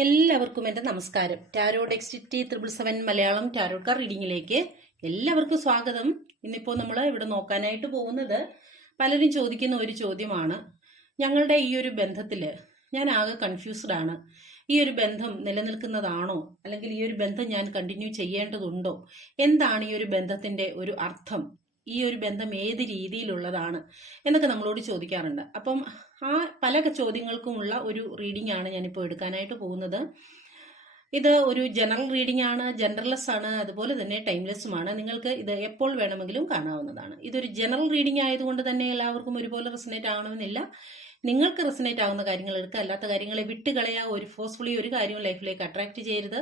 എല്ലാവർക്കും എന്റെ നമസ്കാരം. ടാരോ ഡെക്സിറ്റി ത്രിപിൾ സെവൻ മലയാളം ടാരോക്കാർ റീഡിങ്ങിലേക്ക് എല്ലാവർക്കും സ്വാഗതം. ഇന്നിപ്പോൾ നമ്മൾ ഇവിടെ നോക്കാനായിട്ട് പോകുന്നത് പലരും ചോദിക്കുന്ന ഒരു ചോദ്യമാണ്. ഞങ്ങളുടെ ഈ ഒരു ബന്ധത്തിൽ ഞാൻ ആകെ കൺഫ്യൂസ്ഡ് ആണ്. ഈ ഒരു ബന്ധം നിലനിൽക്കുന്നതാണോ? അല്ലെങ്കിൽ ഈ ഒരു ബന്ധം ഞാൻ കണ്ടിന്യൂ ചെയ്യേണ്ടതുണ്ടോ? എന്താണ് ഈ ഒരു ബന്ധത്തിന്റെ ഒരു അർത്ഥം? ഈ ഒരു ബന്ധം ഏത് രീതിയിലുള്ളതാണ് എന്നൊക്കെ നമ്മളോട് ചോദിക്കാറുണ്ട്. അപ്പം ആ പല ചോദ്യങ്ങൾക്കുമുള്ള ഒരു റീഡിംഗ് ആണ് ഞാനിപ്പോൾ എടുക്കാനായിട്ട് പോകുന്നത്. ഇത് ഒരു ജനറൽ റീഡിംഗ് ആണ് ജനറൽലെസ് ആണ് അതുപോലെ തന്നെ ടൈംലെസ്സുമാണ് നിങ്ങൾക്ക് ഇത് എപ്പോൾ വേണമെങ്കിലും കാണാവുന്നതാണ്. ഇതൊരു ജനറൽ റീഡിംഗ് ആയതുകൊണ്ട് തന്നെ എല്ലാവർക്കും ഒരുപോലെ റെസനേറ്റ് ആവണമെന്നില്ല. നിങ്ങൾക്ക് റെസനേറ്റ് ആവുന്ന കാര്യങ്ങൾ എടുക്കുക. അല്ലാത്ത കാര്യങ്ങളെ വിട്ടുകളയാ ഒരു ഫോഴ്സ്ഫുള്ളി ഒരു കാര്യവും ലൈഫിലേക്ക് അട്രാക്ട് ചെയ്യരുത്.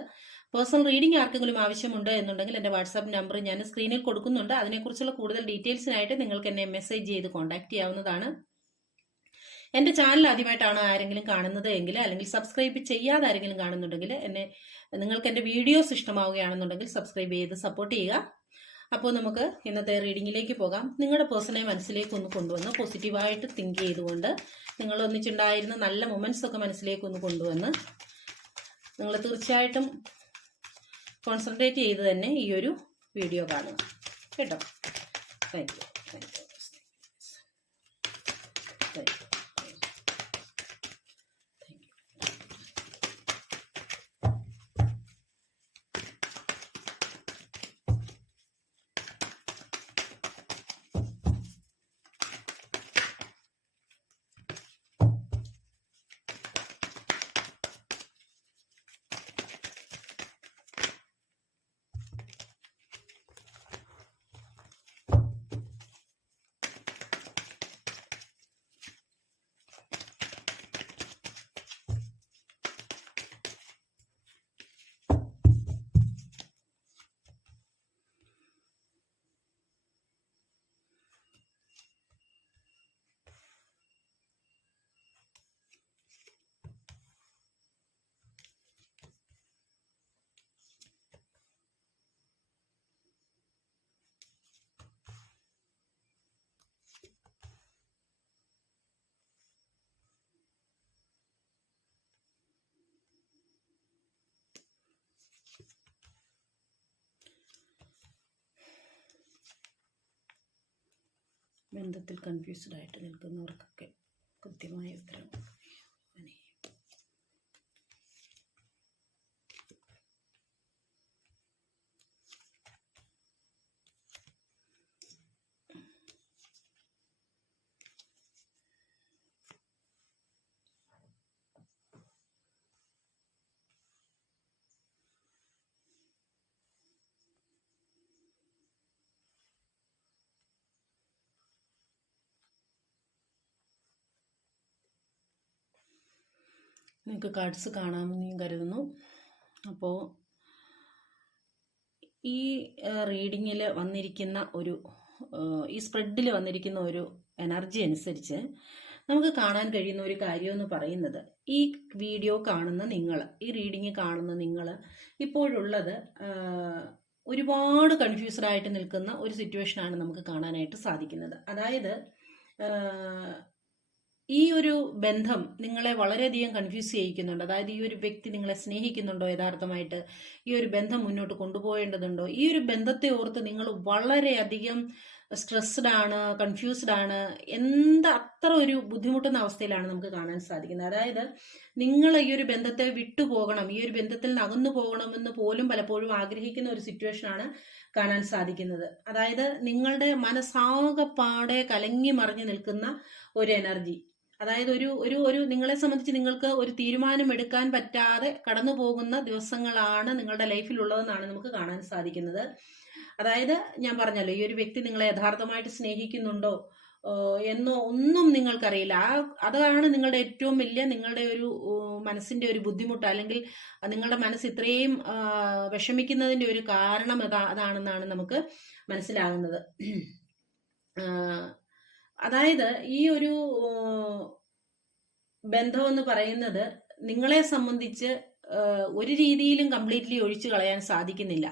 പേഴ്സണൽ റീഡിംഗ് ആർക്കെങ്കിലും ആവശ്യമുണ്ട് എന്നുണ്ടെങ്കിൽ എന്റെ വാട്സാപ്പ് നമ്പർ ഞാൻ സ്ക്രീനിൽ കൊടുക്കുന്നുണ്ട്. അതിനെക്കുറിച്ചുള്ള കൂടുതൽ ഡീറ്റെയിൽസിനായിട്ട് നിങ്ങൾക്ക് എന്നെ മെസ്സേജ് ചെയ്ത് കോൺടാക്ട് ചെയ്യാവുന്നതാണ്. എന്റെ ചാനൽ ആദ്യമായിട്ടാണ് ആരെങ്കിലും കാണുന്നത് എങ്കിൽ അല്ലെങ്കിൽ സബ്സ്ക്രൈബ് ചെയ്യാതെ ആരെങ്കിലും കാണുന്നുണ്ടെങ്കിൽ എന്നെ നിങ്ങൾക്ക് എന്റെ വീഡിയോസ് ഇഷ്ടമാവുകയാണെന്നുണ്ടെങ്കിൽ സബ്സ്ക്രൈബ് ചെയ്ത് സപ്പോർട്ട് ചെയ്യുക. അപ്പോൾ നമുക്ക് ഇന്നത്തെ റീഡിങ്ങിലേക്ക് പോകാം. നിങ്ങളുടെ പേഴ്സണെ മനസ്സിലേക്ക് ഒന്ന് കൊണ്ടുവന്ന് പോസിറ്റീവായിട്ട് തിങ്ക് ചെയ്തുകൊണ്ട് നിങ്ങൾ ഒന്നിച്ചുണ്ടായിരുന്ന നല്ല മൊമെന്റ്സ് ഒക്കെ മനസ്സിലേക്ക് ഒന്ന് കൊണ്ടുവന്ന് നിങ്ങൾ തീർച്ചയായിട്ടും കോൺസെൻട്രേറ്റ് ചെയ്ത് തന്നെ ഈ ഒരു വീഡിയോ കാണുക. കേട്ടോ? താങ്ക് ബന്ധത്തിൽ കൺഫ്യൂസ്ഡ് ആയിട്ട് നിൽക്കുന്നവർക്കൊക്കെ കൃത്യമായ ഉത്തരം നിങ്ങൾക്ക് കാർഡ്സ് കാണാമെന്ന് ഞാൻ കരുതുന്നു. അപ്പോൾ ഈ റീഡിങ്ങിൽ വന്നിരിക്കുന്ന ഒരു ഈ സ്പ്രെഡിൽ വന്നിരിക്കുന്ന ഒരു എനർജി അനുസരിച്ച് നമുക്ക് കാണാൻ കഴിയുന്ന ഒരു കാര്യം എന്ന് പറയുന്നത് ഈ വീഡിയോ കാണുന്ന നിങ്ങൾ ഈ റീഡിങ് കാണുന്ന നിങ്ങൾ ഇപ്പോഴുള്ളത് ഒരുപാട് കൺഫ്യൂസ്ഡ് ആയിട്ട് നിൽക്കുന്ന ഒരു സിറ്റുവേഷനാണ് നമുക്ക് കാണാനായിട്ട് സാധിക്കുന്നത്. അതായത് ഈ ഒരു ബന്ധം നിങ്ങളെ വളരെയധികം കൺഫ്യൂസ് ചെയ്യിക്കുന്നുണ്ട്. അതായത് ഈ ഒരു വ്യക്തി നിങ്ങളെ സ്നേഹിക്കുന്നുണ്ടോ യഥാർത്ഥമായിട്ട്? ഈ ഒരു ബന്ധം മുന്നോട്ട് കൊണ്ടുപോകേണ്ടതുണ്ടോ? ഈ ഒരു ബന്ധത്തെ ഓർത്ത് നിങ്ങൾ വളരെയധികം സ്ട്രെസ്ഡ് ആണ് കൺഫ്യൂസ്ഡ് ആണ് എന്ത് അത്ര ഒരു ബുദ്ധിമുട്ടുന്ന അവസ്ഥയിലാണ് നമുക്ക് കാണാൻ സാധിക്കുന്നത്. അതായത് നിങ്ങൾ ഈ ഒരു ബന്ധത്തെ വിട്ടുപോകണം ഈ ഒരു ബന്ധത്തിൽ നിന്ന് അകന്നു പോകണമെന്ന് പോലും പലപ്പോഴും ആഗ്രഹിക്കുന്ന ഒരു സിറ്റുവേഷനാണ് കാണാൻ സാധിക്കുന്നത്. അതായത് നിങ്ങളുടെ മനസ്സാകപ്പാടെ കലങ്ങി മറിഞ്ഞു നിൽക്കുന്ന ഒരു എനർജി അതായത് ഒരു ഒരു ഒരു നിങ്ങളെ സംബന്ധിച്ച് നിങ്ങൾക്ക് ഒരു തീരുമാനം എടുക്കാൻ പറ്റാതെ കടന്നു പോകുന്ന ദിവസങ്ങളാണ് നിങ്ങളുടെ ലൈഫിൽ ഉള്ളതെന്നാണ് നമുക്ക് കാണാൻ സാധിക്കുന്നത്. അതായത് ഞാൻ പറഞ്ഞല്ലോ ഈ ഒരു വ്യക്തി നിങ്ങളെ യഥാർത്ഥമായിട്ട് സ്നേഹിക്കുന്നുണ്ടോ എന്നോ ഒന്നും നിങ്ങൾക്കറിയില്ല. ആ അതാണ് നിങ്ങളുടെ ഏറ്റവും വലിയ നിങ്ങളുടെ ഒരു മനസ്സിന്റെ ഒരു ബുദ്ധിമുട്ട് അല്ലെങ്കിൽ നിങ്ങളുടെ മനസ്സ് ഇത്രയും വിഷമിക്കുന്നതിന്റെ ഒരു കാരണം അതാ അതാണെന്നാണ് നമുക്ക് മനസ്സിലാകുന്നത്. അതായത് ഈ ഒരു ബന്ധമെന്ന് പറയുന്നത് നിങ്ങളെ സംബന്ധിച്ച് ഒരു രീതിയിലും കംപ്ലീറ്റ്ലി ഒഴിച്ചു കളയാൻ സാധിക്കുന്നില്ല.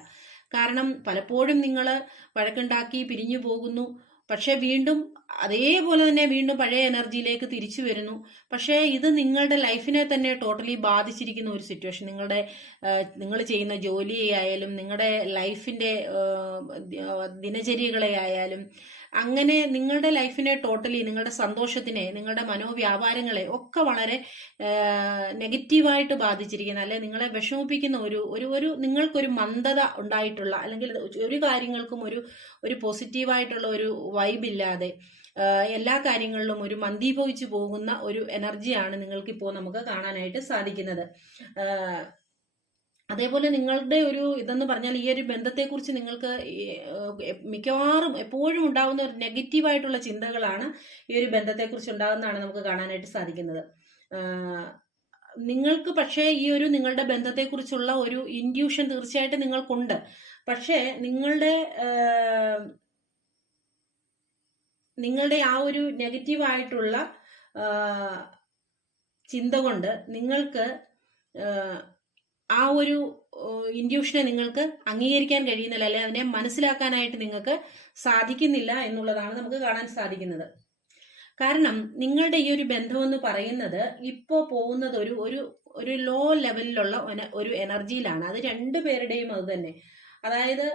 കാരണം പലപ്പോഴും നിങ്ങൾ വഴക്കുണ്ടാക്കി പിരിഞ്ഞു പോകുന്നു. പക്ഷെ വീണ്ടും അതേപോലെ തന്നെ വീണ്ടും പഴയ എനർജിയിലേക്ക് തിരിച്ചു വരുന്നു. പക്ഷേ ഇത് നിങ്ങളുടെ ലൈഫിനെ തന്നെ ടോട്ടലി ബാധിച്ചിരിക്കുന്ന ഒരു സിറ്റുവേഷൻ നിങ്ങളുടെ നിങ്ങൾ ചെയ്യുന്ന ജോലിയെ ആയാലും നിങ്ങളുടെ ലൈഫിന്റെ ദിനചര്യകളെ ആയാലും അങ്ങനെ നിങ്ങളുടെ ലൈഫിനെ ടോട്ടലി നിങ്ങളുടെ സന്തോഷത്തിനെ നിങ്ങളുടെ മനോവ്യാപാരങ്ങളെ ഒക്കെ വളരെ നെഗറ്റീവായിട്ട് ബാധിച്ചിരിക്കുന്ന അല്ലെ നിങ്ങളെ വിഷമിപ്പിക്കുന്ന ഒരു ഒരു ഒരു നിങ്ങൾക്കൊരു മന്ദത ഉണ്ടായിട്ടുള്ള അല്ലെങ്കിൽ ഒരു കാര്യങ്ങൾക്കും ഒരു ഒരു പോസിറ്റീവായിട്ടുള്ള ഒരു വൈബ് ഇല്ലാതെ എല്ലാ കാര്യങ്ങളിലും ഒരു മന്ദീഭവിച്ചു പോകുന്ന ഒരു എനർജിയാണ് നിങ്ങൾക്കിപ്പോൾ നമുക്ക് കാണാനായിട്ട് സാധിക്കുന്നത്. അതേപോലെ നിങ്ങളുടെ ഒരു ഇതെന്ന് പറഞ്ഞാൽ ഈ ഒരു ബന്ധത്തെക്കുറിച്ച് നിങ്ങൾക്ക് മിക്കവാറും എപ്പോഴും ഉണ്ടാകുന്ന ഒരു നെഗറ്റീവായിട്ടുള്ള ചിന്തകളാണ് ഈ ഒരു ബന്ധത്തെക്കുറിച്ച് ഉണ്ടാകുന്നതാണ് നമുക്ക് കാണാനായിട്ട് സാധിക്കുന്നത്. നിങ്ങൾക്ക് പക്ഷേ ഈ ഒരു നിങ്ങളുടെ ബന്ധത്തെക്കുറിച്ചുള്ള ഒരു ഇൻഡ്യൂഷൻ തീർച്ചയായിട്ടും നിങ്ങൾക്കുണ്ട്. പക്ഷേ നിങ്ങളുടെ നിങ്ങളുടെ ആ ഒരു നെഗറ്റീവായിട്ടുള്ള ചിന്ത കൊണ്ട് നിങ്ങൾക്ക് ആ ഒരു ഇൻഡ്യൂഷനെ നിങ്ങൾക്ക് അംഗീകരിക്കാൻ കഴിയുന്നില്ല അല്ലെ അതിനെ മനസ്സിലാക്കാനായിട്ട് നിങ്ങൾക്ക് സാധിക്കുന്നില്ല എന്നുള്ളതാണ് നമുക്ക് കാണാൻ സാധിക്കുന്നത്. കാരണം നിങ്ങളുടെ ഈ ഒരു ബന്ധം എന്ന് പറയുന്നത് ഇപ്പോൾ പോകുന്നത് ഒരു ഒരു ഒരു ലോ ലെവലിലുള്ള ഒരു എനർജിയിലാണ് അത് രണ്ടു പേരുടെയും അത് തന്നെ. അതായത്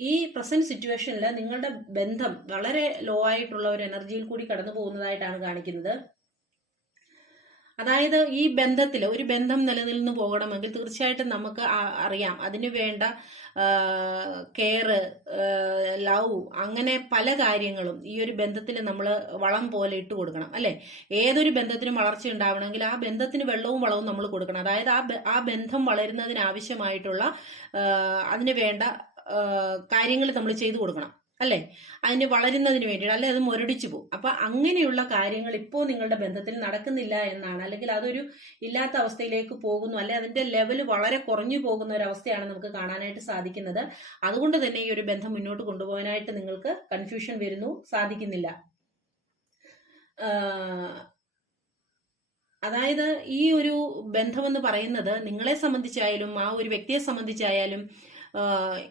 ഈ പ്രസന്റ് സിറ്റുവേഷനിൽ നിങ്ങളുടെ ബന്ധം വളരെ ലോ ആയിട്ടുള്ള ഒരു എനർജിയിൽ കൂടി കടന്നു പോകുന്നതായിട്ടാണ് കാണിക്കുന്നത്. അതായത് ഈ ബന്ധത്തിൽ ഒരു ബന്ധം നിലനിന്ന് പോകണമെങ്കിൽ തീർച്ചയായിട്ടും നമുക്ക് അറിയാം. അതിനു വേണ്ട കെയർ ലവ് അങ്ങനെ പല കാര്യങ്ങളും ഈ ഒരു ബന്ധത്തിൽ നമ്മൾ വളം പോലെ ഇട്ട് കൊടുക്കണം അല്ലെ? ഏതൊരു ബന്ധത്തിനും വളർച്ച ഉണ്ടാവണമെങ്കിൽ ആ ബന്ധത്തിന് വെള്ളവും വളവും നമ്മൾ കൊടുക്കണം. അതായത് ആ ആ ബന്ധം വളരുന്നതിനാവശ്യമായിട്ടുള്ള അതിന് വേണ്ട കാര്യങ്ങൾ നമ്മൾ ചെയ്തു കൊടുക്കണം. അല്ലേ? അതിന് വളരുന്നതിന് വേണ്ടിയിട്ട് അല്ലെ? അത് മുരടിച്ചു പോകും. അപ്പൊ അങ്ങനെയുള്ള കാര്യങ്ങൾ ഇപ്പോൾ നിങ്ങളുടെ ബന്ധത്തിൽ നടക്കുന്നില്ല എന്നാണ്. അല്ലെങ്കിൽ അതൊരു ഇല്ലാത്ത അവസ്ഥയിലേക്ക് പോകുന്നു. അല്ലെ അതിന്റെ ലെവൽ വളരെ കുറഞ്ഞു പോകുന്ന ഒരു അവസ്ഥയാണ് നമുക്ക് കാണാനായിട്ട് സാധിക്കുന്നത്. അതുകൊണ്ട് തന്നെ ഈ ഒരു ബന്ധം മുന്നോട്ട് കൊണ്ടുപോകാനായിട്ട് നിങ്ങൾക്ക് കൺഫ്യൂഷൻ വരുന്നു. സാധിക്കുന്നില്ല. അതായത് ഈ ഒരു ബന്ധമെന്ന് പറയുന്നത് നിങ്ങളെ സംബന്ധിച്ചായാലും ആ ഒരു വ്യക്തിയെ സംബന്ധിച്ചായാലും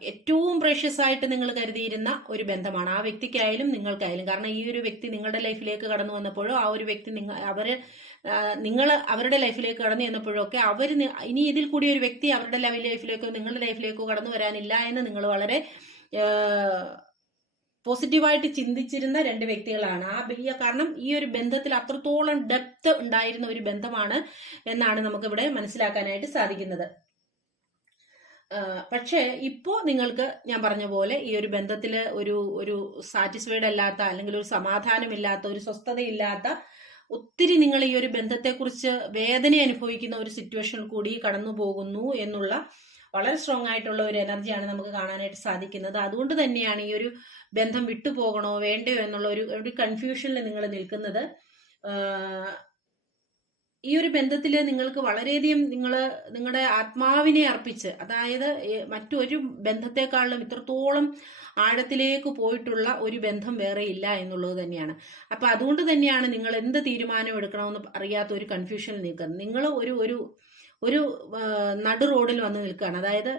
ഏറ്റവും പ്രഷ്യസ് ആയിട്ട് നിങ്ങൾ കരുതിയിരുന്ന ഒരു ബന്ധമാണ്. ആ വ്യക്തിക്കായാലും നിങ്ങൾക്കായാലും. കാരണം ഈ ഒരു വ്യക്തി നിങ്ങളുടെ ലൈഫിലേക്ക് കടന്നു വന്നപ്പോഴോ ആ ഒരു വ്യക്തി നിങ്ങൾ അവർ നിങ്ങൾ അവരുടെ ലൈഫിലേക്ക് കടന്നു ചെന്നപ്പോഴോ ഒക്കെ അവർ ഇനി ഇതിൽ കൂടി ഒരു വ്യക്തി അവരുടെ ലൈഫിലേക്കോ നിങ്ങളുടെ ലൈഫിലേക്കോ കടന്നു വരാനില്ല എന്ന് നിങ്ങൾ വളരെ പോസിറ്റീവായിട്ട് ചിന്തിച്ചിരുന്ന രണ്ട് വ്യക്തികളാണ്. ആ കാരണം ഈ ഒരു ബന്ധത്തിൽ അത്രത്തോളം ഡെപ്ത് ഉണ്ടായിരുന്ന ഒരു ബന്ധമാണ് എന്നാണ് നമുക്കിവിടെ മനസ്സിലാക്കാനായിട്ട് സാധിക്കുന്നത്. പക്ഷേ ഇപ്പോൾ നിങ്ങൾക്ക് ഞാൻ പറഞ്ഞ പോലെ ഈ ഒരു ബന്ധത്തിൽ ഒരു ഒരു സാറ്റിസ്ഫൈഡ് അല്ലാത്ത അല്ലെങ്കിൽ ഒരു സമാധാനമില്ലാത്ത ഒരു സ്വസ്ഥതയില്ലാത്ത ഒത്തിരി നിങ്ങൾ ഈ ഒരു ബന്ധത്തെക്കുറിച്ച് വേദന അനുഭവിക്കുന്ന ഒരു സിറ്റുവേഷനിൽ കൂടി കടന്നു പോകുന്നു എന്നുള്ള വളരെ സ്ട്രോങ് ആയിട്ടുള്ള ഒരു എനർജിയാണ് നമുക്ക് കാണാനായിട്ട് സാധിക്കുന്നത്. അതുകൊണ്ട് തന്നെയാണ് ഈ ഒരു ബന്ധം വിട്ടുപോകണോ വേണ്ടയോ എന്നുള്ള ഒരു ഒരു കൺഫ്യൂഷനിൽ നിങ്ങൾ നിൽക്കുന്നത്. ഈ ഒരു ബന്ധത്തിൽ നിങ്ങൾക്ക് വളരെയധികം നിങ്ങൾ നിങ്ങളുടെ ആത്മാവിനെ അർപ്പിച്ച് അതായത് മറ്റൊരു ബന്ധത്തെക്കാളും ഇത്രത്തോളം ആഴത്തിലേക്ക് പോയിട്ടുള്ള ഒരു ബന്ധം വേറെ ഇല്ല എന്നുള്ളത് തന്നെയാണ്. അപ്പൊ അതുകൊണ്ട് തന്നെയാണ് നിങ്ങൾ എന്ത് തീരുമാനം എടുക്കണമെന്ന് അറിയാത്ത ഒരു കൺഫ്യൂഷനിൽ നിൽക്കുന്നത്. നിങ്ങൾ ഒരു ഒരു ഒരു നടു റോഡിൽ വന്ന് നിൽക്കുകയാണ്. അതായത്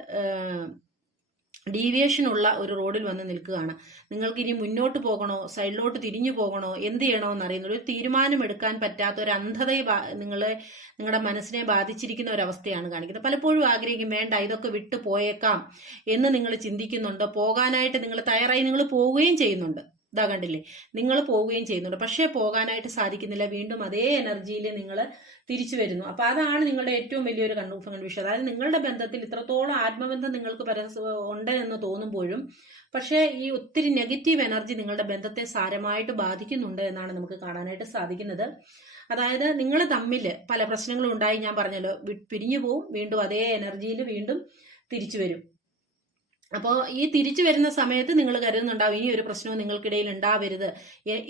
ഡീവിയേഷൻ ഉള്ള ഒരു റോഡിൽ വന്ന് നിൽക്കുകയാണ്. നിങ്ങൾക്ക് ഇനി മുന്നോട്ട് പോകണോ? സൈഡിലോട്ട് തിരിഞ്ഞു പോകണോ? എന്ത് ചെയ്യണോ എന്ന് അറിയുന്ന ഒരു തീരുമാനമെടുക്കാൻ പറ്റാത്ത ഒരു അന്ധതയെ നിങ്ങളെ നിങ്ങളുടെ മനസ്സിനെ ബാധിച്ചിരിക്കുന്ന ഒരു അവസ്ഥയാണ് കാണിക്കുന്നത്. പലപ്പോഴും ആഗ്രഹിക്കും വേണ്ട ഇതൊക്കെ വിട്ടു പോയേക്കാം എന്ന് നിങ്ങൾ ചിന്തിക്കുന്നുണ്ട്. പോകാനായിട്ട് നിങ്ങൾ തയ്യാറായി നിങ്ങൾ പോവുകയും ചെയ്യുന്നുണ്ട്. ഇതാ കണ്ടില്ലേ? നിങ്ങൾ പോവുകയും ചെയ്യുന്നുണ്ട്. പക്ഷേ പോകാനായിട്ട് സാധിക്കുന്നില്ല. വീണ്ടും അതേ എനർജിയിൽ നിങ്ങൾ തിരിച്ചു വരുന്നു. അപ്പൊ അതാണ് നിങ്ങളുടെ ഏറ്റവും വലിയൊരു കൺഫ്യൂഷൻ. വിഷയം അതായത് നിങ്ങളുടെ ബന്ധത്തിൽ ഇത്രത്തോളം ആത്മബന്ധം നിങ്ങൾക്ക് പരസ്പ ഉണ്ട് എന്ന് തോന്നുമ്പോഴും പക്ഷേ ഈ ഒത്തിരി നെഗറ്റീവ് എനർജി നിങ്ങളുടെ ബന്ധത്തെ സാരമായിട്ട് ബാധിക്കുന്നുണ്ട് എന്നാണ് നമുക്ക് കാണാനായിട്ട് സാധിക്കുന്നത്. അതായത് നിങ്ങൾ തമ്മിൽ പല പ്രശ്നങ്ങളും ഉണ്ടായി ഞാൻ പറഞ്ഞല്ലോ. പിരിഞ്ഞു പോവും. വീണ്ടും അതേ എനർജിയിൽ വീണ്ടും തിരിച്ചു വരും. അപ്പോൾ ഈ തിരിച്ചു വരുന്ന സമയത്ത് നിങ്ങൾ കരുതുന്നുണ്ടാവും ഈ ഒരു പ്രശ്നവും നിങ്ങൾക്കിടയിൽ ഉണ്ടാവരുത്.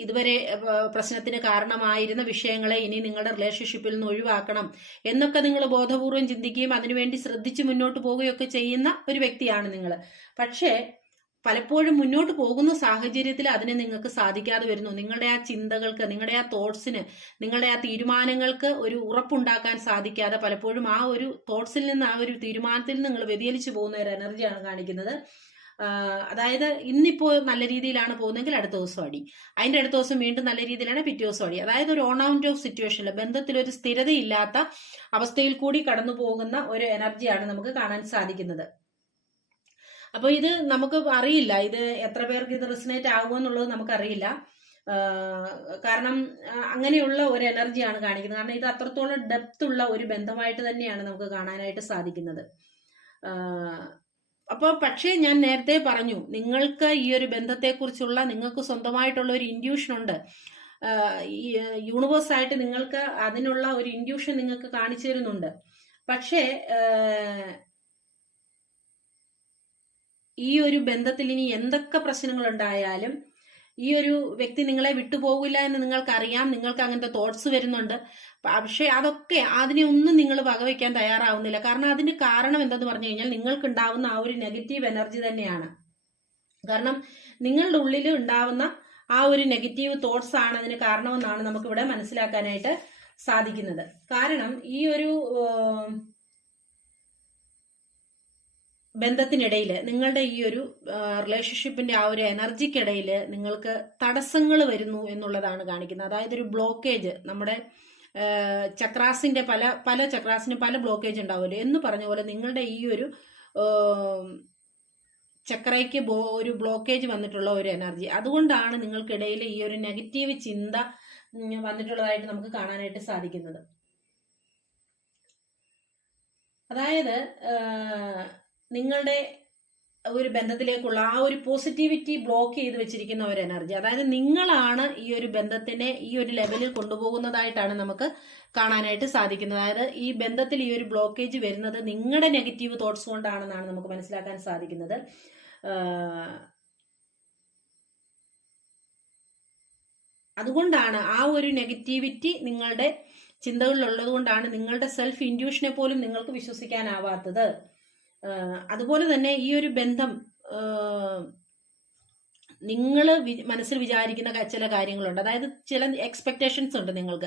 ഇതുവരെ പ്രശ്നത്തിന് കാരണമായിരുന്ന വിഷയങ്ങളെ ഇനി നിങ്ങളുടെ റിലേഷൻഷിപ്പിൽ നിന്ന് ഒഴിവാക്കണം എന്നൊക്കെ നിങ്ങൾ ബോധപൂർവം ചിന്തിക്കുകയും അതിനുവേണ്ടി ശ്രദ്ധിച്ച് മുന്നോട്ട് പോവുകയൊക്കെ ചെയ്യുന്ന ഒരു വ്യക്തിയാണ് നിങ്ങൾ. പക്ഷേ പലപ്പോഴും മുന്നോട്ട് പോകുന്ന സാഹചര്യത്തിൽ അതിന് നിങ്ങൾക്ക് സാധിക്കാതെ വരുന്നു. നിങ്ങളുടെ ആ ചിന്തകൾക്ക് നിങ്ങളുടെ ആ തോട്ട്സിന് നിങ്ങളുടെ ആ തീരുമാനങ്ങൾക്ക് ഒരു ഉറപ്പുണ്ടാക്കാൻ സാധിക്കാതെ പലപ്പോഴും ആ ഒരു തോട്ട്സിൽ നിന്ന് ആ ഒരു തീരുമാനത്തിൽ നിങ്ങൾ വ്യതിയലിച്ചു പോകുന്ന ഒരു എനർജിയാണ് കാണിക്കുന്നത്. അതായത് ഇന്നിപ്പോ നല്ല രീതിയിലാണ് പോകുന്നതെങ്കിൽ അടുത്ത ദിവസം അടി. അതിന്റെ അടുത്ത ദിവസം വീണ്ടും നല്ല രീതിയിലാണ് പിറ്റേ ദിവസം അടി. അതായത് ഒരു ഓൺ ഔട്ട് ഓഫ് സിറ്റുവേഷനിൽ ബന്ധത്തിൽ ഒരു സ്ഥിരതയില്ലാത്ത അവസ്ഥയിൽ കൂടി കടന്നു പോകുന്ന ഒരു എനർജിയാണ് നമുക്ക് കാണാൻ സാധിക്കുന്നത്. അപ്പൊ ഇത് നമുക്ക് അറിയില്ല. ഇത് എത്ര പേർക്ക് ഇത് റിസനേറ്റ് ആകുമെന്നുള്ളത് നമുക്കറിയില്ല. കാരണം അങ്ങനെയുള്ള ഒരു എനർജിയാണ് കാണിക്കുന്നത്. കാരണം ഇത് അത്രത്തോളം ഡെപ്ത് ഉള്ള ഒരു ബന്ധമായിട്ട് തന്നെയാണ് നമുക്ക് കാണാനായിട്ട് സാധിക്കുന്നത്. അപ്പോൾ പക്ഷേ ഞാൻ നേരത്തെ പറഞ്ഞു നിങ്ങൾക്ക് ഈ ഒരു ബന്ധത്തെക്കുറിച്ചുള്ള നിങ്ങൾക്ക് സ്വന്തമായിട്ടുള്ള ഒരു ഇൻഡ്യൂഷൻ ഉണ്ട്. ഈ യൂണിവേഴ്സ് ആയിട്ട് നിങ്ങൾക്ക് അതിനുള്ള ഒരു ഇൻഡ്യൂഷൻ നിങ്ങൾക്ക് കാണിച്ചു തരുന്നുണ്ട്. പക്ഷേ ഈ ഒരു ബന്ധത്തിൽ ഇനി എന്തൊക്കെ പ്രശ്നങ്ങൾ ഉണ്ടായാലും ഈ ഒരു വ്യക്തി നിങ്ങളെ വിട്ടുപോകില്ല എന്ന് നിങ്ങൾക്കറിയാം നിങ്ങൾക്ക് അങ്ങനത്തെ തോട്ട്സ് വരുന്നുണ്ട്. പക്ഷേ അതൊക്കെ അതിനെ ഒന്നും നിങ്ങൾ വകവയ്ക്കാൻ തയ്യാറാവുന്നില്ല. കാരണം അതിന് കാരണം എന്തെന്ന് പറഞ്ഞു കഴിഞ്ഞാൽ നിങ്ങൾക്ക് ഉണ്ടാവുന്ന ആ ഒരു നെഗറ്റീവ് എനർജി തന്നെയാണ്. കാരണം നിങ്ങളുടെ ഉള്ളിൽ ഉണ്ടാവുന്ന ആ ഒരു നെഗറ്റീവ് തോട്ട്സ് ആണ് അതിന് കാരണമെന്നാണ് നമുക്കിവിടെ മനസ്സിലാക്കാനായിട്ട് സാധിക്കുന്നത്. കാരണം ഈ ഒരു ബന്ധത്തിനിടയിൽ നിങ്ങളുടെ ഈ ഒരു റിലേഷൻഷിപ്പിന്റെ ആ ഒരു എനർജിക്കിടയിൽ നിങ്ങൾക്ക് തടസ്സങ്ങൾ വരുന്നു എന്നുള്ളതാണ് കാണിക്കുന്നത്. അതായത് ഒരു ബ്ലോക്കേജ് നമ്മുടെ ചക്രാസിന്റെ പല പല ചക്രാസിന് പല ബ്ലോക്കേജ് ഉണ്ടാവുമല്ലോ എന്ന് പറഞ്ഞ പോലെ നിങ്ങളുടെ ഈ ഒരു ചക്രയ്ക്ക് ഒരു ബ്ലോക്കേജ് വന്നിട്ടുള്ള ഒരു എനർജി. അതുകൊണ്ടാണ് നിങ്ങൾക്കിടയിൽ ഈ ഒരു നെഗറ്റീവ് ചിന്ത വന്നിട്ടുള്ളതായിട്ട് നമുക്ക് കാണാനായിട്ട് സാധിക്കുന്നത്. അതായത് നിങ്ങളുടെ ഒരു ബന്ധത്തിലേക്കുള്ള ആ ഒരു പോസിറ്റിവിറ്റി ബ്ലോക്ക് ചെയ്ത് വെച്ചിരിക്കുന്ന ഒരു എനർജി അതായത് നിങ്ങളാണ് ഈ ഒരു ബന്ധത്തിനെ ഈ ഒരു ലെവലിൽ കൊണ്ടുപോകുന്നതായിട്ടാണ് നമുക്ക് കാണാനായിട്ട് സാധിക്കുന്നത്. അതായത് ഈ ബന്ധത്തിൽ ഈ ഒരു ബ്ലോക്കേജ് വരുന്നത് നിങ്ങളുടെ നെഗറ്റീവ് തോട്ട്സ് കൊണ്ടാണെന്നാണ് നമുക്ക് മനസ്സിലാക്കാൻ സാധിക്കുന്നത്. അതുകൊണ്ടാണ് ആ ഒരു നെഗറ്റിവിറ്റി നിങ്ങളുടെ ചിന്തകളിലുള്ളത് കൊണ്ടാണ് നിങ്ങളുടെ സെൽഫ് ഇൻഡ്യൂഷനെ പോലും നിങ്ങൾക്ക് വിശ്വസിക്കാനാവാത്തത്. അതുപോലെ തന്നെ ഈ ഒരു ബന്ധം നിങ്ങൾ മനസ്സിൽ വിചാരിക്കുന്ന ചില കാര്യങ്ങളുണ്ട്. അതായത് ചില എക്സ്പെക്ടേഷൻസ് ഉണ്ട് നിങ്ങൾക്ക്.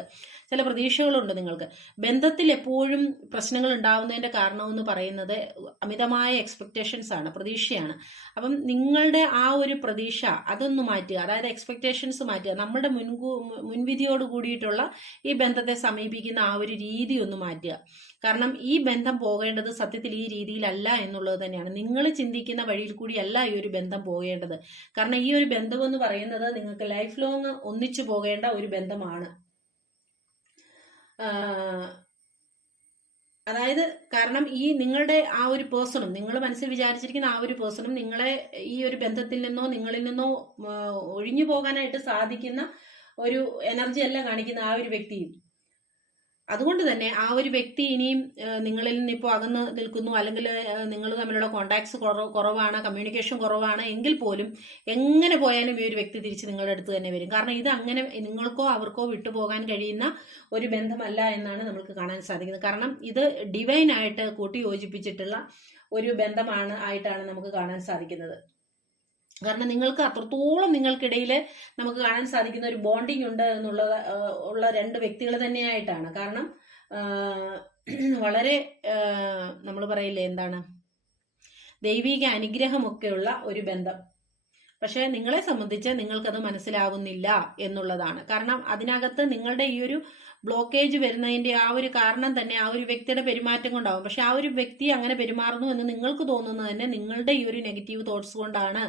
ചില പ്രതീക്ഷകളുണ്ട് നിങ്ങൾക്ക്. ബന്ധത്തിൽ എപ്പോഴും പ്രശ്നങ്ങൾ ഉണ്ടാവുന്നതിന്റെ കാരണമെന്ന് പറയുന്നത് അമിതമായ എക്സ്പെക്ടേഷൻസ് ആണ് പ്രതീക്ഷയാണ്. അപ്പം നിങ്ങളുടെ ആ ഒരു പ്രതീക്ഷ അതൊന്ന് മാറ്റുക. അതായത് എക്സ്പെക്ടേഷൻസ് മാറ്റുക. നമ്മുടെ മുൻകൂ മുൻവിധിയോട് കൂടിയിട്ടുള്ള ഈ ബന്ധത്തെ സമീപിക്കുന്ന ആ ഒരു രീതി ഒന്ന് മാറ്റുക. കാരണം ഈ ബന്ധം പോകേണ്ടത് സത്യത്തിൽ ഈ രീതിയിലല്ല എന്നുള്ളത് തന്നെയാണ്. നിങ്ങൾ ചിന്തിക്കുന്ന വഴിയിൽ കൂടിയല്ല ഈ ഒരു ബന്ധം പോകേണ്ടത്. കാരണം ഈ ഒരു ബന്ധം എന്ന് പറയുന്നത് നിങ്ങൾക്ക് ലൈഫ് ലോങ് ഒന്നിച്ചു പോകേണ്ട ഒരു ബന്ധമാണ്. അതായത് കാരണം ഈ നിങ്ങളുടെ ആ ഒരു പേഴ്സണും നിങ്ങൾ മനസ്സിൽ വിചാരിച്ചിരിക്കുന്ന ആ ഒരു പേഴ്സണും നിങ്ങളെ ഈ ഒരു ബന്ധത്തിൽ നിന്നോ നിങ്ങളിൽ നിന്നോ ഒഴിഞ്ഞു പോകാനായിട്ട് സാധിക്കുന്ന ഒരു എനർജി അല്ല കാണിക്കുന്ന ആ ഒരു വ്യക്തിയും. അതുകൊണ്ട് തന്നെ ആ ഒരു വ്യക്തി ഇനിയും നിങ്ങളിൽ നിന്ന് ഇപ്പോൾ അകന്ന് നിൽക്കുന്നു അല്ലെങ്കിൽ നിങ്ങൾ തമ്മിലുള്ള കോണ്ടാക്ട്സ് കുറവാണ് കമ്മ്യൂണിക്കേഷൻ കുറവാണ് എങ്കിൽ പോലും എങ്ങനെ പോയാലും ഈ ഒരു വ്യക്തി തിരിച്ച് നിങ്ങളുടെ അടുത്ത് തന്നെ വരും. കാരണം ഇത് അങ്ങനെ നിങ്ങൾക്കോ അവർക്കോ വിട്ടുപോകാൻ കഴിയുന്ന ഒരു ബന്ധമല്ല എന്നാണ് നമുക്ക് കാണാൻ സാധിക്കുന്നത്. കാരണം ഇത് ഡിവൈനായിട്ട് കൂട്ടി യോജിപ്പിച്ചിട്ടുള്ള ഒരു ബന്ധമാണ് ആയിട്ടാണ് നമുക്ക് കാണാൻ സാധിക്കുന്നത്. കാരണം നിങ്ങൾക്ക് അത്രത്തോളം നിങ്ങൾക്കിടയിൽ നമുക്ക് കാണാൻ സാധിക്കുന്ന ഒരു ബോണ്ടിങ് ഉണ്ട് എന്നുള്ളത് ഉള്ള രണ്ട് വ്യക്തികൾ തന്നെയായിട്ടാണ്. കാരണം വളരെ നമ്മൾ പറയില്ലേ എന്താണ് ദൈവിക അനുഗ്രഹമൊക്കെയുള്ള ഒരു ബന്ധം. പക്ഷെ നിങ്ങളെ സംബന്ധിച്ച് നിങ്ങൾക്കത് മനസ്സിലാവുന്നില്ല എന്നുള്ളതാണ്. കാരണം അതിനകത്ത് നിങ്ങളുടെ ഈ ഒരു ബ്ലോക്കേജ് വരുന്നതിന്റെ ആ ഒരു കാരണം തന്നെ ആ ഒരു വ്യക്തിയുടെ പെരുമാറ്റം കൊണ്ടാവും. പക്ഷെ ആ ഒരു വ്യക്തി അങ്ങനെ പെരുമാറുന്നു എന്ന് നിങ്ങൾക്ക് തോന്നുന്നത് തന്നെ നിങ്ങളുടെ ഈ ഒരു നെഗറ്റീവ് തോട്ട്സ് കൊണ്ടാണ്.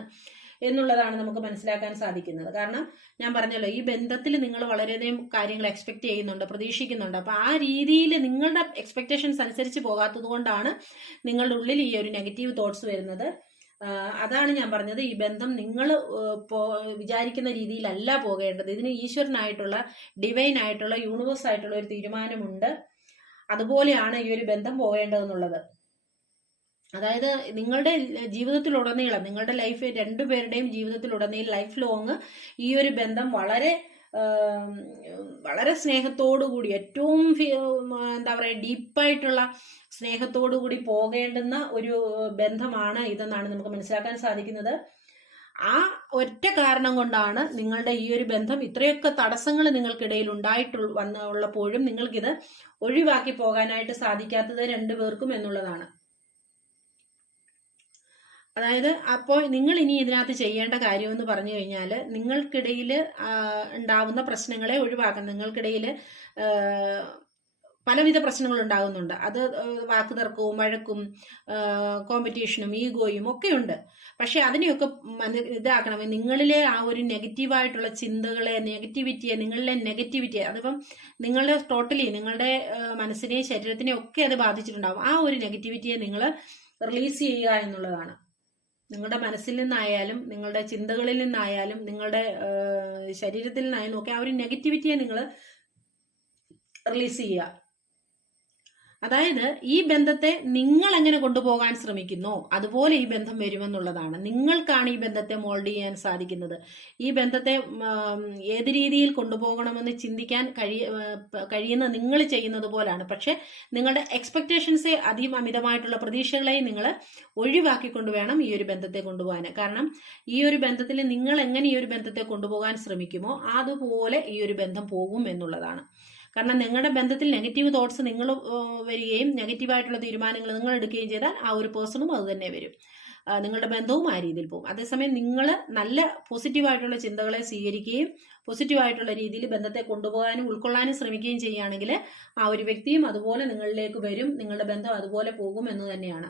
എന്നുള്ളതാണ് നമുക്ക് മനസ്സിലാക്കാൻ സാധിക്കുന്നത്. കാരണം ഞാൻ പറഞ്ഞല്ലോ ഈ ബന്ധത്തിൽ നിങ്ങൾ വളരെയധികം കാര്യങ്ങൾ എക്സ്പെക്ട് ചെയ്യുന്നുണ്ട് പ്രതീക്ഷിക്കുന്നുണ്ട്. അപ്പൊ ആ രീതിയിൽ നിങ്ങളുടെ എക്സ്പെക്ടേഷൻസ് അനുസരിച്ച് പോകാത്തത് കൊണ്ടാണ് നിങ്ങളുടെ ഉള്ളിൽ ഈ ഒരു നെഗറ്റീവ് തോട്ട്സ് വരുന്നത്. അതാണ് ഞാൻ പറഞ്ഞത്. ഈ ബന്ധം നിങ്ങൾ വിചാരിക്കുന്ന രീതിയിലല്ല പോകേണ്ടത്. ഇതിന് ഈശ്വരനായിട്ടുള്ള ഡിവൈൻ ആയിട്ടുള്ള യൂണിവേഴ്സ് ആയിട്ടുള്ള ഒരു തീരുമാനമുണ്ട്. അതുപോലെയാണ് ഈ ഒരു ബന്ധം പോകേണ്ടതെന്നുള്ളത്. അതായത് നിങ്ങളുടെ ജീവിതത്തിലുടനീളം നിങ്ങളുടെ ലൈഫ് രണ്ടുപേരുടെയും ജീവിതത്തിലുടനീളം ലൈഫ് ലോങ് ഈ ഒരു ബന്ധം വളരെ വളരെ സ്നേഹത്തോടു കൂടി ഏറ്റവും എന്താ പറയുക ഡീപ്പായിട്ടുള്ള സ്നേഹത്തോടു കൂടി പോകേണ്ടുന്ന ഒരു ബന്ധമാണ് ഇതെന്നാണ് നമുക്ക് മനസ്സിലാക്കാൻ സാധിക്കുന്നത്. ആ ഒറ്റ കാരണം കൊണ്ടാണ് നിങ്ങളുടെ ഈ ഒരു ബന്ധം ഇത്രയൊക്കെ തടസ്സങ്ങൾ നിങ്ങൾക്കിടയിൽ ഉണ്ടായിട്ടുള്ള വന്ന ഉള്ളപ്പോഴും നിങ്ങൾക്കിത് ഒഴിവാക്കി പോകാനായിട്ട് സാധിക്കാത്തത് രണ്ടുപേർക്കും എന്നുള്ളതാണ്. അതായത് അപ്പോൾ നിങ്ങൾ ഇനി ഇതിനകത്ത് ചെയ്യേണ്ട കാര്യം എന്ന് പറഞ്ഞു കഴിഞ്ഞാൽ നിങ്ങൾക്കിടയിൽ ഉണ്ടാവുന്ന പ്രശ്നങ്ങളെ ഒഴിവാക്കണം നിങ്ങൾക്കിടയിൽ പലവിധ പ്രശ്നങ്ങൾ ഉണ്ടാകുന്നുണ്ട്. അത് വാക്ക് തർക്കവും വഴക്കും കോമ്പറ്റീഷനും ഈഗോയും ഒക്കെ ഉണ്ട്. പക്ഷെ അതിനെയൊക്കെ ഇതാക്കണം. നിങ്ങളിലെ ആ ഒരു നെഗറ്റീവായിട്ടുള്ള ചിന്തകളെ നെഗറ്റിവിറ്റിയെ നിങ്ങളിലെ നെഗറ്റിവിറ്റിയെ അതിപ്പം നിങ്ങളുടെ ടോട്ടലി നിങ്ങളുടെ മനസ്സിനെയും ശരീരത്തിനെയും ഒക്കെ അത് ബാധിച്ചിട്ടുണ്ടാകും ആ ഒരു നെഗറ്റിവിറ്റിയെ നിങ്ങൾ റിലീസ് ചെയ്യുക എന്നുള്ളതാണ്. നിങ്ങളുടെ മനസ്സിൽ നിന്നായാലും നിങ്ങളുടെ ചിന്തകളിൽ നിന്നായാലും നിങ്ങളുടെ ശരീരത്തിൽ നിന്നായാലും ഒക്കെ ആ ഒരു നെഗറ്റിവിറ്റിയെ നിങ്ങൾ റിലീസ് ചെയ്യുക. അതായത് ഈ ബന്ധത്തെ നിങ്ങൾ എങ്ങനെ കൊണ്ടുപോകാൻ ശ്രമിക്കുന്നു? അതുപോലെ ഈ ബന്ധം വരുമെന്നുള്ളതാണ്. നിങ്ങൾക്കാണ് ഈ ബന്ധത്തെ മോൾഡ് ചെയ്യാൻ സാധിക്കുന്നത്. ഈ ബന്ധത്തെ ഏത് രീതിയിൽ കൊണ്ടുപോകണമെന്ന് ചിന്തിക്കാൻ കഴിയ കഴിയുന്ന നിങ്ങൾ ചെയ്യുന്നത് പോലാണ്. പക്ഷെ നിങ്ങളുടെ എക്സ്പെക്ടേഷൻസെ അധികം അമിതമായിട്ടുള്ള പ്രതീക്ഷകളെ നിങ്ങൾ ഒഴിവാക്കിക്കൊണ്ട് വേണം ഈ ഒരു ബന്ധത്തെ കൊണ്ടുപോകാൻ കാരണം ഈ ഒരു ബന്ധത്തിൽ നിങ്ങൾ എങ്ങനെ ഈ ഒരു ബന്ധത്തെ കൊണ്ടുപോകാൻ ശ്രമിക്കുമോ അതുപോലെ ഈ ഒരു ബന്ധം പോകും എന്നുള്ളതാണ്. കാരണം നിങ്ങളുടെ ബന്ധത്തിൽ നെഗറ്റീവ് തോട്ട്സ് നിങ്ങൾ വരികയും നെഗറ്റീവായിട്ടുള്ള തീരുമാനങ്ങൾ നിങ്ങൾ എടുക്കുകയും ചെയ്താൽ ആ ഒരു പേഴ്സണും അത് തന്നെ വരും. നിങ്ങളുടെ ബന്ധവും ആ രീതിയിൽ പോകും. അതേസമയം നിങ്ങൾ നല്ല പോസിറ്റീവായിട്ടുള്ള ചിന്തകളെ സ്വീകരിക്കുകയും പോസിറ്റീവായിട്ടുള്ള രീതിയിൽ ബന്ധത്തെ കൊണ്ടുപോകാനും ഉൾക്കൊള്ളാനും ശ്രമിക്കുകയും ചെയ്യുകയാണെങ്കിൽ ആ ഒരു വ്യക്തിയും അതുപോലെ നിങ്ങളിലേക്ക് വരും നിങ്ങളുടെ ബന്ധം അതുപോലെ പോകും എന്ന് തന്നെയാണ്.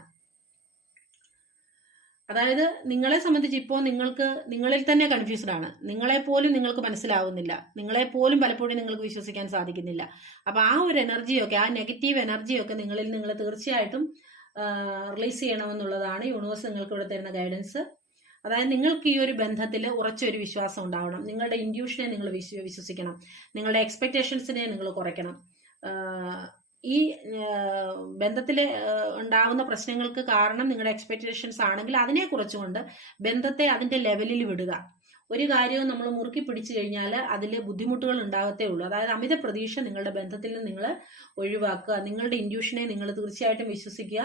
അതായത് നിങ്ങളെ സംബന്ധിച്ച് ഇപ്പോൾ നിങ്ങൾക്ക് നിങ്ങളിൽ തന്നെ കൺഫ്യൂസ്ഡ് ആണ്. നിങ്ങളെ പോലും നിങ്ങൾക്ക് മനസ്സിലാവുന്നില്ല. നിങ്ങളെ പോലും പലപ്പോഴും നിങ്ങൾക്ക് വിശ്വസിക്കാൻ സാധിക്കുന്നില്ല. അപ്പൊ ആ ഒരു എനർജിയൊക്കെ ആ നെഗറ്റീവ് എനർജിയൊക്കെ നിങ്ങളിൽ നിങ്ങൾ തീർച്ചയായിട്ടും റിലീസ് ചെയ്യണമെന്നുള്ളതാണ് യൂണിവേഴ്സ് നിങ്ങൾക്ക് ഇവിടെ തരുന്ന ഗൈഡൻസ് അതായത് നിങ്ങൾക്ക് ഈ ഒരു ബന്ധത്തിൽ ഉറച്ചൊരു വിശ്വാസം ഉണ്ടാവണം. നിങ്ങളുടെ ഇൻഡ്യൂഷനെ നിങ്ങൾ വിശ്വ വിശ്വസിക്കണം. നിങ്ങളുടെ എക്സ്പെക്ടേഷൻസിനെ നിങ്ങൾ കുറയ്ക്കണം. ഈ ബന്ധത്തിൽ ഉണ്ടാകുന്ന പ്രശ്നങ്ങൾക്ക് കാരണം നിങ്ങളുടെ എക്സ്പെക്ടേഷൻസ് ആണെങ്കിൽ അതിനെ കുറച്ചുകൊണ്ട് ബന്ധത്തെ അതിന്റെ ലെവലിൽ വിടുക. ഒരു കാര്യവും നമ്മൾ മുറുക്കി പിടിച്ചു കഴിഞ്ഞാൽ അതിൽ ബുദ്ധിമുട്ടുകൾ ഉണ്ടാകത്തേ ഉള്ളൂ. അതായത് അമിത പ്രതീക്ഷ നിങ്ങളുടെ ബന്ധത്തിൽ നിന്ന് നിങ്ങൾ ഒഴിവാക്കുക നിങ്ങളുടെ ഇൻഡ്യൂഷനെ നിങ്ങൾ തീർച്ചയായിട്ടും വിശ്വസിക്കുക.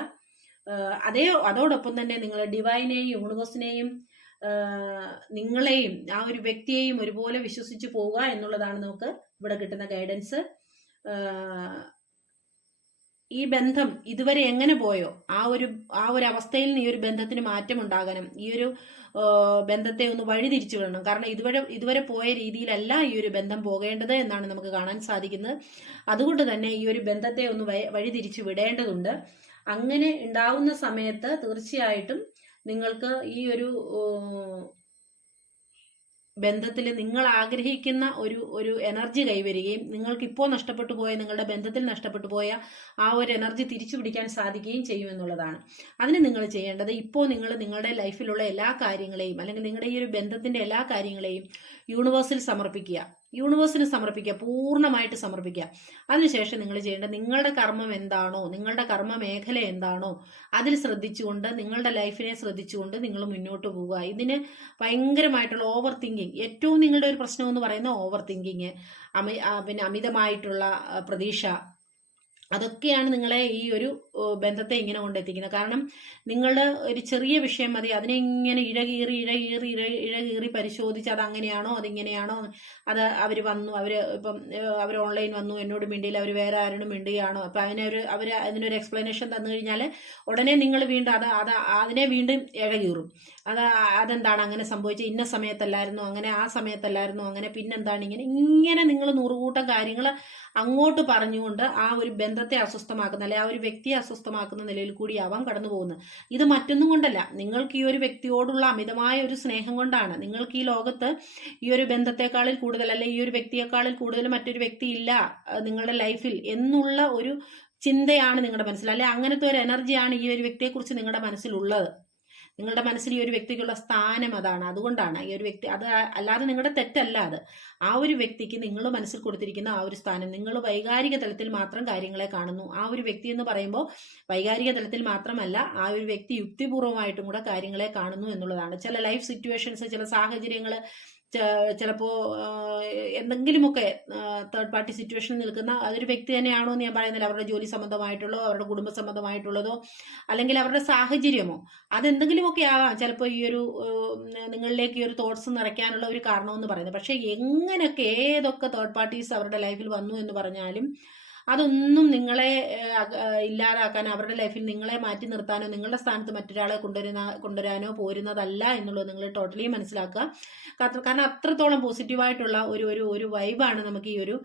അതേ അതോടൊപ്പം തന്നെ നിങ്ങൾ ഡിവൈനെയും യൂണിവേഴ്സിനെയും നിങ്ങളെയും ആ ഒരു വ്യക്തിയെയും ഒരുപോലെ വിശ്വസിച്ച് പോവുക എന്നുള്ളതാണ് നമുക്ക് ഇവിടെ കിട്ടുന്ന ഗൈഡൻസ് ഈ ബന്ധം ഇതുവരെ എങ്ങനെ പോയോ? ആ ഒരു ആ ഒരു അവസ്ഥയിൽ നിന്ന് ഈ ഒരു ബന്ധത്തിന് മാറ്റം ഉണ്ടാകാനും ഈ ഒരു ബന്ധത്തെ ഒന്ന് വഴിതിരിച്ചു വിടണം. കാരണം ഇതുവരെ ഇതുവരെ പോയ രീതിയിലല്ല ഈ ഒരു ബന്ധം പോകേണ്ടത് എന്നാണ് നമുക്ക് കാണാൻ സാധിക്കുന്നത്. അതുകൊണ്ട് തന്നെ ഈ ഒരു ബന്ധത്തെ ഒന്ന് വഴി- വഴിതിരിച്ചു വിടേണ്ടതുണ്ട്. അങ്ങനെ ഉണ്ടാവുന്ന സമയത്ത് തീർച്ചയായിട്ടും നിങ്ങൾക്ക് ഈ ഒരു ബന്ധത്തിൽ നിങ്ങൾ ആഗ്രഹിക്കുന്ന ഒരു ഒരു എനർജി കൈവരികയും നിങ്ങൾക്ക് ഇപ്പോൾ നഷ്ടപ്പെട്ടു പോയ നിങ്ങളുടെ ബന്ധത്തിൽ നഷ്ടപ്പെട്ടു പോയ ആ ഒരു എനർജി തിരിച്ചു പിടിക്കാൻ സാധിക്കുകയും ചെയ്യുമെന്നുള്ളതാണ് അതിന് നിങ്ങൾ ചെയ്യേണ്ടത് ഇപ്പോൾ നിങ്ങൾ നിങ്ങളുടെ ലൈഫിലുള്ള എല്ലാ കാര്യങ്ങളെയും അല്ലെങ്കിൽ നിങ്ങളുടെ ഈ ഒരു ബന്ധത്തിന്റെ എല്ലാ കാര്യങ്ങളെയും യൂണിവേഴ്സിൽ സമർപ്പിക്കുക. യൂണിവേഴ്സിന് സമർപ്പിക്കുക പൂർണമായിട്ട് സമർപ്പിക്കുക. അതിനുശേഷം നിങ്ങൾ ചെയ്യേണ്ട നിങ്ങളുടെ കർമ്മം എന്താണോ നിങ്ങളുടെ കർമ്മ മേഖല എന്താണോ അതിൽ ശ്രദ്ധിച്ചുകൊണ്ട് നിങ്ങളുടെ ലൈഫിനെ ശ്രദ്ധിച്ചുകൊണ്ട് നിങ്ങൾ മുന്നോട്ട് പോവുക ഇതിന് ഭയങ്കരമായിട്ടുള്ള ഓവർ തിങ്കിങ് ഏറ്റവും നിങ്ങളുടെ ഒരു പ്രശ്നം എന്ന് പറയുന്ന ഓവർ തിങ്കിങ് അമി പിന്നെ അമിതമായിട്ടുള്ള പ്രതീക്ഷ. അതൊക്കെയാണ് നിങ്ങളെ ഈ ഒരു ബന്ധത്തെ ഇങ്ങനെ കൊണ്ടെത്തിക്കുന്നത് കാരണം നിങ്ങളുടെ ഒരു ചെറിയ വിഷയം മതി. അതിനെ ഇങ്ങനെ ഇഴകീറി ഇഴകീറി ഇഴ ഇഴകീറി പരിശോധിച്ച് അത് അങ്ങനെയാണോ അതിങ്ങനെയാണോ? അത് അവർ വന്നു. അവർ ഇപ്പം അവർ ഓൺലൈൻ വന്നു. എന്നോട് മിണ്ടിയില്ല. അവർ വേറെ ആരോടും മിണ്ടുകയാണോ. അപ്പം അതിനൊരു അവർ അതിനൊരു എക്സ്പ്ലനേഷൻ തന്നു കഴിഞ്ഞാൽ ഉടനെ നിങ്ങൾ വീണ്ടും അത് അത് അതിനെ വീണ്ടും ഇഴകീറും. അത് അതെന്താണ് അങ്ങനെ സംഭവിച്ചത്? ഇന്ന സമയത്തല്ലായിരുന്നു അങ്ങനെ ആ സമയത്തല്ലായിരുന്നു അങ്ങനെ പിന്നെന്താണ് ഇങ്ങനെ? ഇങ്ങനെ നിങ്ങൾ നൂറുകൂട്ടം കാര്യങ്ങൾ അങ്ങോട്ട് പറഞ്ഞുകൊണ്ട് ആ ഒരു ബന്ധത്തെ അസ്വസ്ഥമാക്കുന്ന അല്ലെ ആ ഒരു വ്യക്തിയെ അസ്വസ്ഥമാക്കുന്ന നിലയിൽ കൂടിയാവാം കടന്നു പോകുന്നത് ഇത് മറ്റൊന്നും കൊണ്ടല്ല. നിങ്ങൾക്ക് ഈ ഒരു വ്യക്തിയോടുള്ള അമിതമായ ഒരു സ്നേഹം കൊണ്ടാണ്. നിങ്ങൾക്ക് ഈ ലോകത്ത് ഈ ഒരു ബന്ധത്തെക്കാളിൽ കൂടുതൽ അല്ലെ ഈ ഒരു വ്യക്തിയെക്കാളിൽ കൂടുതൽ മറ്റൊരു വ്യക്തി ഇല്ല നിങ്ങളുടെ ലൈഫിൽ എന്നുള്ള ഒരു ചിന്തയാണ് നിങ്ങളുടെ മനസ്സിൽ. അല്ലെ അങ്ങനത്തെ ഒരു എനർജിയാണ് ഈ ഒരു വ്യക്തിയെക്കുറിച്ച് നിങ്ങളുടെ മനസ്സിലുള്ളത്. നിങ്ങളുടെ മനസ്സിൽ ഈ ഒരു വ്യക്തിക്കുള്ള സ്ഥാനം അതാണ് അതുകൊണ്ടാണ്. ഈ ഒരു വ്യക്തി അത് അല്ലാതെ നിങ്ങളുടെ തെറ്റല്ല അത്. ആ ഒരു വ്യക്തിക്ക് നിങ്ങൾ മനസ്സിൽ കൊടുത്തിരിക്കുന്ന ആ ഒരു സ്ഥാനം നിങ്ങൾ വൈകാരിക തലത്തിൽ മാത്രം കാര്യങ്ങളെ കാണുന്നു. ആ ഒരു വ്യക്തി എന്ന് പറയുമ്പോൾ വൈകാരിക തലത്തിൽ മാത്രമല്ല ആ ഒരു വ്യക്തി യുക്തിപൂർവമായിട്ടും കൂടെ കാര്യങ്ങളെ കാണുന്നു എന്നുള്ളതാണ്. ചില ലൈഫ് സിറ്റുവേഷൻസ് ചില സാഹചര്യങ്ങൾ ചിലപ്പോൾ എന്തെങ്കിലുമൊക്കെ തേർഡ് പാർട്ടി സിറ്റുവേഷനിൽ നിൽക്കുന്ന അതൊരു വ്യക്തി തന്നെയാണോ എന്ന് ഞാൻ പറയുന്നില്ല. അവരുടെ ജോലി സംബന്ധമായിട്ടുള്ളോ അവരുടെ കുടുംബ സംബന്ധമായിട്ടുള്ളതോ അല്ലെങ്കിൽ അവരുടെ സാഹചര്യമോ. അതെന്തെങ്കിലുമൊക്കെ ആവാം. ചിലപ്പോൾ ഈ ഒരു നിങ്ങളിലേക്ക് ഈ ഒരു തോട്ട്സ് നിറയ്ക്കാനുള്ള ഒരു കാരണമെന്ന് പറയുന്നത്. പക്ഷേ എങ്ങനെയൊക്കെ ഏതൊക്കെ തേർഡ് പാർട്ടീസ് അവരുടെ ലൈഫിൽ വന്നു എന്ന് പറഞ്ഞാലും അതൊന്നും നിങ്ങളെ ഇല്ലാതാക്കാൻ അവരുടെ ലൈഫിൽ നിങ്ങളെ മാറ്റി നിർത്താനോ നിങ്ങളുടെ സ്ഥാനത്ത് മറ്റൊരാളെ കൊണ്ടുവരുന്ന കൊണ്ടുവരാനോ പോരുന്നതല്ല എന്നുള്ളത് നിങ്ങൾ ടോട്ടലി മനസ്സിലാക്കുക. കാരണം കാരണം അത്രത്തോളം പോസിറ്റീവായിട്ടുള്ള ഒരു ഒരു ഒരു വൈബാണ് നമുക്ക് ഈ ഒരു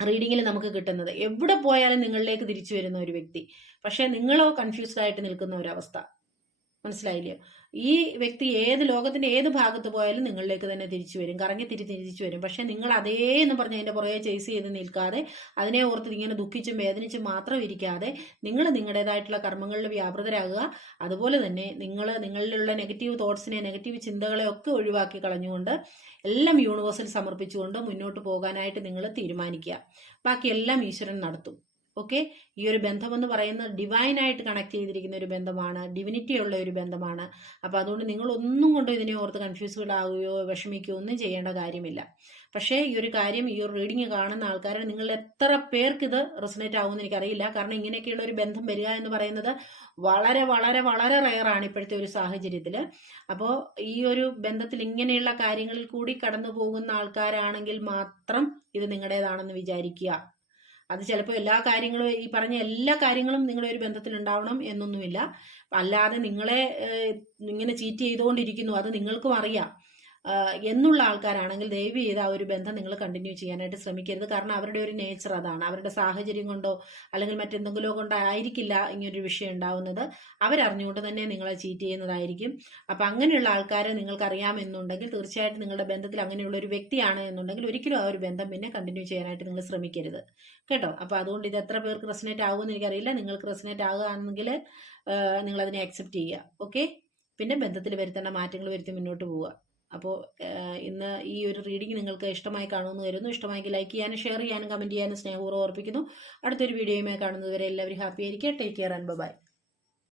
റീഡിങ്ങിൽ നമുക്ക് കിട്ടുന്നത്. എവിടെ പോയാലും നിങ്ങളിലേക്ക് തിരിച്ചു വരുന്ന ഒരു വ്യക്തി. പക്ഷേ നിങ്ങളോ കൺഫ്യൂസ്ഡ് ആയിട്ട് നിൽക്കുന്ന ഒരവസ്ഥ മനസ്സിലായില്ലയോ ഈ വ്യക്തി ഏത് ലോകത്തിന്റെ ഏത് ഭാഗത്ത് പോയാലും നിങ്ങളിലേക്ക് തന്നെ തിരിച്ചു വരും. കറങ്ങി തിരി തിരിച്ചു വരും. പക്ഷെ നിങ്ങൾ അതേ എന്ന് പറഞ്ഞ് അതിന്റെ പുറകെ ചേസ് ചെയ്ത് നിൽക്കാതെ അതിനെ ഓർത്ത് ഇങ്ങനെ ദുഃഖിച്ചും വേദനിച്ചും മാത്രം ഇരിക്കാതെ നിങ്ങൾ നിങ്ങളുടേതായിട്ടുള്ള കർമ്മങ്ങളിൽ വ്യാപൃതരാകുക. അതുപോലെ തന്നെ നിങ്ങൾ നിങ്ങളിലുള്ള നെഗറ്റീവ് തോട്ട്സിനെ നെഗറ്റീവ് ചിന്തകളെ ഒക്കെ ഒഴിവാക്കി കളഞ്ഞുകൊണ്ട് എല്ലാം യൂണിവേഴ്സിൽ സമർപ്പിച്ചുകൊണ്ട് മുന്നോട്ട് പോകാനായിട്ട് നിങ്ങൾ തീരുമാനിക്കുക. ബാക്കി എല്ലാം ഈശ്വരൻ നടത്തും. ഓക്കെ? ഈ ഒരു ബന്ധം എന്ന് പറയുന്നത് ഡിവൈനായിട്ട് കണക്ട് ചെയ്തിരിക്കുന്ന ഒരു ബന്ധമാണ്. ഡിവിനിറ്റി ഉള്ള ഒരു ബന്ധമാണ്. അപ്പോൾ അതുകൊണ്ട് നിങ്ങൾ ഒന്നും കൊണ്ട് ഇതിനെ ഓർത്ത് കൺഫ്യൂസ്ഡ് ആവുകയോ വിഷമിക്കുകയോ ഒന്നും ചെയ്യേണ്ട കാര്യമില്ല. പക്ഷേ ഈ ഒരു കാര്യം ഈ ഒരു റീഡിങ് കാണുന്ന ആൾക്കാരെ നിങ്ങൾ എത്ര പേർക്ക് ഇത് റെസനേറ്റ് ആവുമെന്ന് എനിക്കറിയില്ല. കാരണം ഇങ്ങനെയൊക്കെയുള്ള ഒരു ബന്ധം വരിക എന്ന് പറയുന്നത് വളരെ വളരെ വളരെ റയറാണ് ഇപ്പോഴത്തെ ഒരു സാഹചര്യത്തിൽ അപ്പോൾ ഈ ഒരു ബന്ധത്തിൽ ഇങ്ങനെയുള്ള കാര്യങ്ങളിൽ കൂടി കടന്നു പോകുന്ന ആൾക്കാരാണെങ്കിൽ മാത്രം ഇത് നിങ്ങളുടേതാണെന്ന് വിചാരിക്കുക. അത് ചിലപ്പോൾ എല്ലാ കാര്യങ്ങളും ഈ പറഞ്ഞ എല്ലാ കാര്യങ്ങളും നിങ്ങളെ ഒരു ബന്ധത്തിൽ ഉണ്ടാവണം എന്നൊന്നുമില്ല. അല്ലാതെ നിങ്ങളെ ഇങ്ങനെ ചീറ്റ് ചെയ്തുകൊണ്ടിരിക്കുന്നു അത് നിങ്ങൾക്കും അറിയാം. എന്നുള്ള ആൾക്കാരാണെങ്കിൽ ദയവ് ചെയ്ത് ആ ഒരു ബന്ധം നിങ്ങൾ കണ്ടിന്യൂ ചെയ്യാനായിട്ട് ശ്രമിക്കരുത്. കാരണം അവരുടെ ഒരു നേച്ചർ അതാണ്. അവരുടെ സാഹചര്യം കൊണ്ടോ അല്ലെങ്കിൽ മറ്റെന്തെങ്കിലോ കൊണ്ടോ ആയിരിക്കില്ല ഇങ്ങനൊരു വിഷയം ഉണ്ടാവുന്നത്. അവരറിഞ്ഞുകൊണ്ട് തന്നെ നിങ്ങളെ ചീറ്റ് ചെയ്യുന്നതായിരിക്കും. അപ്പം അങ്ങനെയുള്ള ആൾക്കാരെ നിങ്ങൾക്ക് അറിയാമെന്നുണ്ടെങ്കിൽ തീർച്ചയായിട്ടും നിങ്ങളുടെ ബന്ധത്തിൽ അങ്ങനെയുള്ള ഒരു വ്യക്തിയാണ് എന്നുണ്ടെങ്കിൽ ഒരിക്കലും ആ ഒരു ബന്ധം പിന്നെ കണ്ടിന്യൂ ചെയ്യാനായിട്ട് നിങ്ങൾ ശ്രമിക്കരുത്. കേട്ടോ? അപ്പോൾ അതുകൊണ്ട് ഇത് എത്ര പേർക്ക് റെസിനേറ്റ് ആകുമെന്ന് എനിക്കറിയില്ല. നിങ്ങൾക്ക് റെസിനേറ്റ് ആകുകയാണെങ്കിൽ നിങ്ങളതിനെ അക്സെപ്റ്റ് ചെയ്യുക. ഓക്കെ പിന്നെ ബന്ധത്തിൽ വരുത്തേണ്ട മാറ്റങ്ങൾ വരുത്തി മുന്നോട്ട് പോവുക. അപ്പോൾ ഇന്ന് ഈ ഒരു റീഡിംഗ് നിങ്ങൾക്ക് ഇഷ്ടമായി കാണുമെന്ന് കരുതുന്നു. ഇഷ്ടമായെങ്കിൽ ലൈക്ക് ചെയ്യാനും ഷെയർ ചെയ്യാനും കമന്റ് ചെയ്യാനും സ്നേഹപൂർവം ഓർപ്പിക്കുന്നു. അടുത്തൊരു വീഡിയോയുമായി കാണുന്നതുവരെ എല്ലാവരും ഹാപ്പി ആയിരിക്കുക ടേക്ക് കെയർ ആൻഡ് ബൈ.